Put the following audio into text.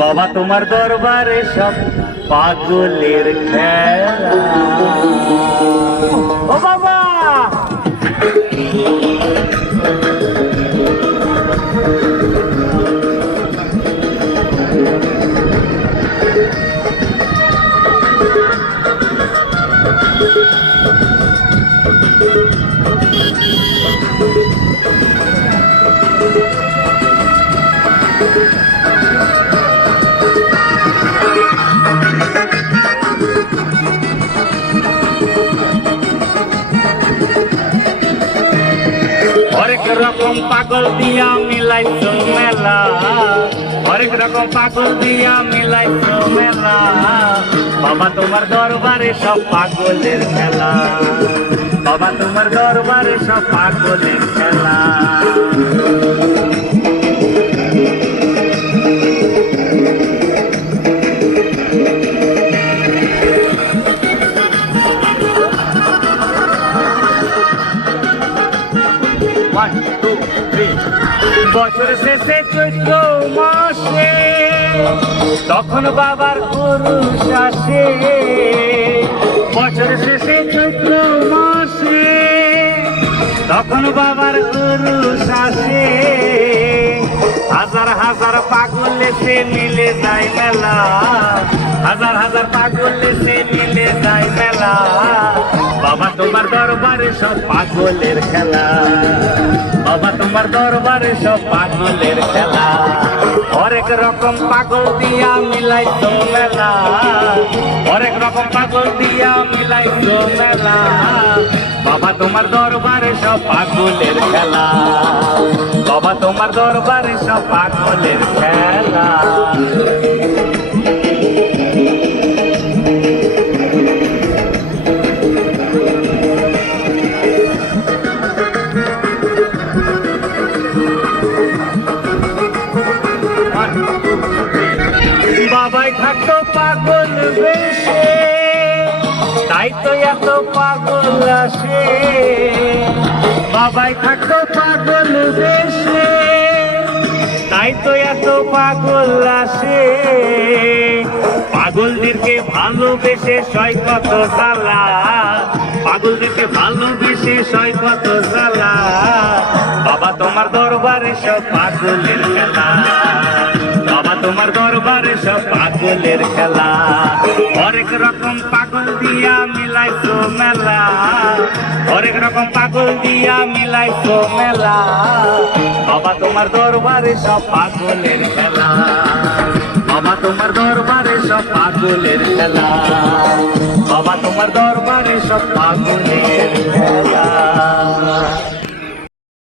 বাবা তোমার দরবারে সব পাগলের খেলা। ও বাবা হরেক রকম পাগল দিয়া মিলাইছো মেলা, হরেক রকম পাগল দিয়া মিলাইছো মেলা। বাবা তোমার দরবারে সব পাগলের খেলা, বাবা তোমার দরবারে সব পাগলের খেলা। বছর শেষে চৈত্র মাসে তখন বাবার উরুষ আসে, বছর শেষে চৈত্র মাসে তখন বাবার উরুষ আসে। হাজার হাজার পাগল এসে মিলে যায় মেলা, হাজার হাজার পাগল এসে মিলে যায় মেলা। বাবা তোমার দরবারে সব পাগলের খেলা, বাবা তোমার দরবারে সব পাগলের খেলা। হরেক রকম পাগল দিয়া মিলাইছো মেলা, হরেক রকম পাগল দিয়া মিলাইছো মেলা। বাবা তোমার দরবারে সব পাগলের খেলা, বাবা তোমার দরবারে সব পাগলের খেলা। বাবাই থাকতো পাগল বেশে, তাই তো এত পাগল আসে। বাবাই থাকতো পাগল বেশে, তাই তো এত পাগল আসে। পাগলদেরকে ভালোবেসে সয় কত জ্বালা, পাগলদেরকে ভালোবেসে সয় কত জ্বালা। বাবা তোমার দরবারে সব পাগলের খেলা, বাবা তোমার দরবারে সব পাগলের খেলা। হরেক রকম পাগল দিয়া মিলাইছো মেলা, হরেক রকম পাগল দিয়া মিলাইছো মেলা। বাবা তোমার দরবারে সব পাগলের খেলা, বাবা তোমার দরবারে সব পাগলের খেলা, বাবা তোমার দরবারে সব পাগলের খেলা।